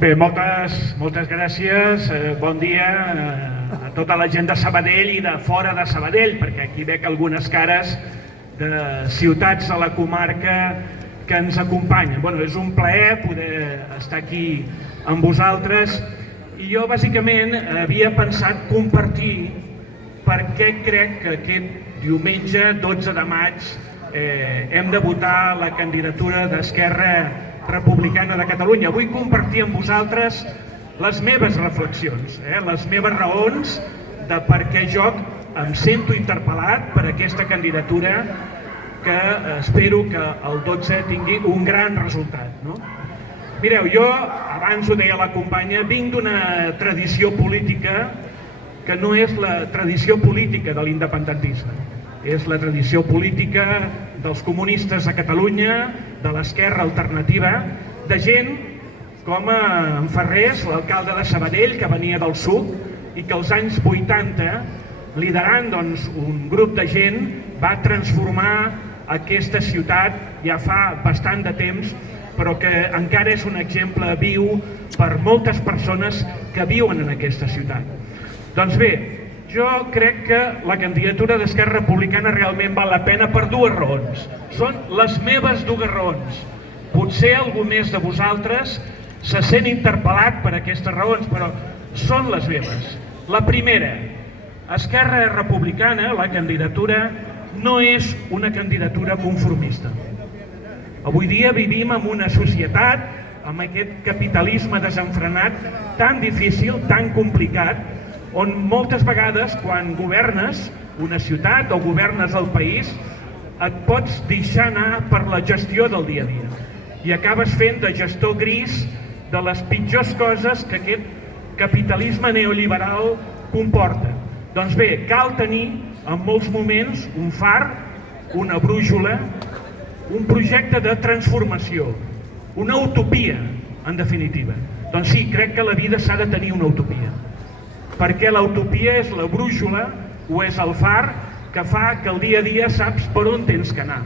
Bé, moltes gràcies. Bon dia a tota la gent de Sabadell i de fora de Sabadell, perquè aquí veig algunes cares de ciutats de la comarca que ens acompanyen. És un plaer poder estar aquí amb vosaltres i jo bàsicament havia pensat compartir per què crec que aquest diumenge 12 de maig hem de votar la candidatura d'Esquerra Republicana de Catalunya. Vull compartir amb vosaltres les meves reflexions, les meves raons de per què jo em sento interpel·lat per aquesta candidatura que espero que el 12 tingui un gran resultat. Mireu, jo, abans ho deia la companya, vinc d'una tradició política que no és la tradició política de l'independentisme. És la tradició política dels comunistes a Catalunya, de l'esquerra alternativa, de gent com en Ferrés, l'alcalde de Sabadell, que venia del sud i que als anys 80, liderant un grup de gent, va transformar aquesta ciutat ja fa bastant de temps, però que encara és un exemple viu per moltes persones que viuen en aquesta ciutat. Doncs bé, jo crec que la candidatura d'Esquerra Republicana realment val la pena per dues raons. Són les meves dues raons. Potser algú més de vosaltres se sent interpel·lat per aquestes raons, però són les meves. La primera, Esquerra Republicana, la candidatura, no és una candidatura conformista. Avui dia vivim en una societat, amb aquest capitalisme desenfrenat, tan difícil, tan complicat, on moltes vegades quan governes una ciutat o governes el país et pots deixar anar per la gestió del dia a dia i acabes fent de gestor gris de les pitjors coses que aquest capitalisme neoliberal comporta. Doncs bé, cal tenir en molts moments un far, una brúixola, un projecte de transformació, una utopia, en definitiva. Doncs sí, crec que la vida s'ha de tenir una utopia, perquè l'utopia és la brúixola o és el far que fa que el dia a dia saps per on tens que anar.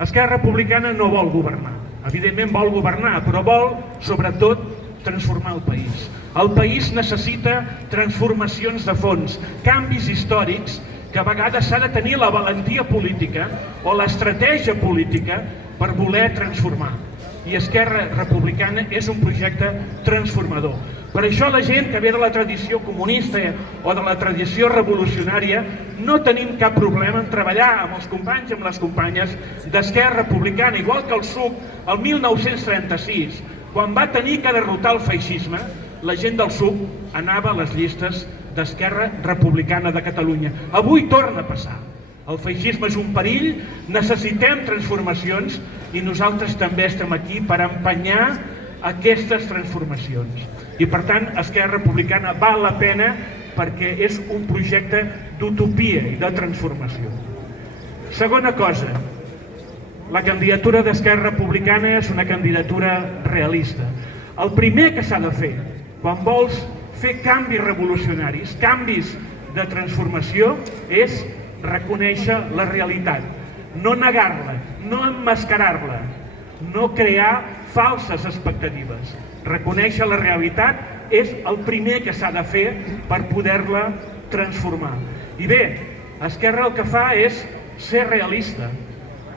Esquerra Republicana no vol governar, evidentment vol governar, però vol sobretot transformar el país. El país necessita transformacions de fons, canvis històrics que a vegades s'ha de tenir la valentia política o l'estratègia política per voler transformar. I Esquerra Republicana és un projecte transformador. Per això la gent que ve de la tradició comunista o de la tradició revolucionària no tenim cap problema en treballar amb els companys i amb les companyes d'Esquerra Republicana, igual que el PSUC el 1936, quan va tenir que derrotar el feixisme, la gent del PSUC anava a les llistes d'Esquerra Republicana de Catalunya. Avui torna a passar. El feixisme és un perill, necessitem transformacions i nosaltres també estem aquí per empenyar aquestes transformacions. I per tant, Esquerra Republicana val la pena perquè és un projecte d'utopia i de transformació. Segona cosa, la candidatura d'Esquerra Republicana és una candidatura realista. El primer que s'ha de fer, quan vols fer canvis revolucionaris, canvis de transformació, és reconèixer la realitat, no negar-la, no emmascarar-la, no crear falses expectatives. Reconèixer la realitat és el primer que s'ha de fer per poder-la transformar. I bé, Esquerra el que fa és ser realista,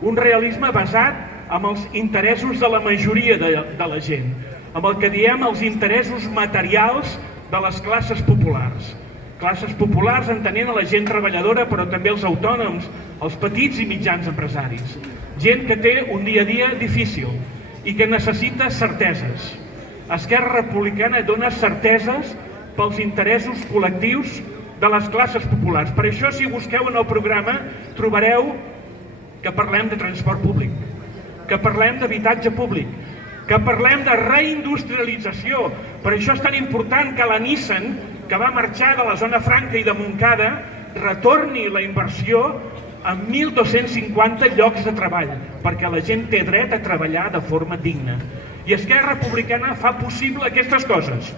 un realisme basat en els interessos de la majoria de la gent, amb el que diem els interessos materials de les classes populars. Classes populars entenent a la gent treballadora, però també els autònoms, els petits i mitjans empresaris. Gent que té un dia a dia difícil i que necessita certeses. Esquerra Republicana dona certeses pels interessos col·lectius de les classes populars. Per això, si busqueu en el programa, trobareu que parlem de transport públic, que parlem d'habitatge públic, que parlem de reindustrialització. Per això és tan important que la Nissan, que va marxar de la zona franca i de Montcada, retorni la inversió en 1.250 llocs de treball, perquè la gent té dret a treballar de forma digna. I Esquerra Republicana fa possible aquestes coses,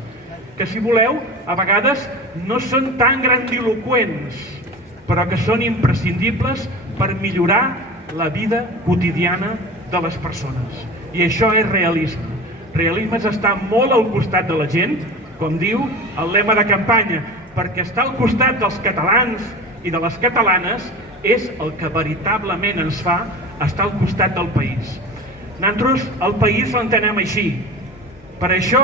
que si voleu, a vegades no són tan grandiloqüents, però que són imprescindibles per millorar la vida quotidiana de les persones. I això és realisme. realisme és estar molt al costat de la gent, com diu el lema de campanya, perquè estar al costat dels catalans i de les catalanes és el que veritablement ens fa estar al costat del país. Nosaltres el país l'entenem així. Per això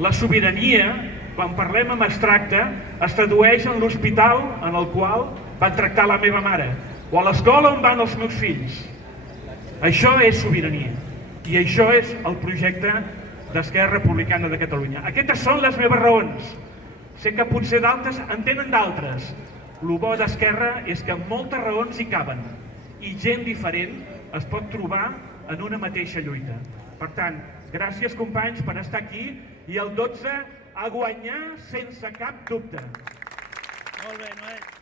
la sobirania, quan parlem en abstracte, es tradueix en l'hospital en el qual van tractar la meva mare, o a l'escola on van els meus fills. Això és sobirania, i això és el projecte d'Esquerra Republicana de Catalunya. Aquestes són les meves raons. Sé que potser d'altres en tenen d'altres. El bo d'Esquerra és que moltes raons hi caben, i gent diferent es pot trobar en una mateixa lluita. Per tant, gràcies companys per estar aquí, i el 12 a guanyar sense cap dubte. Molt bé, Noel.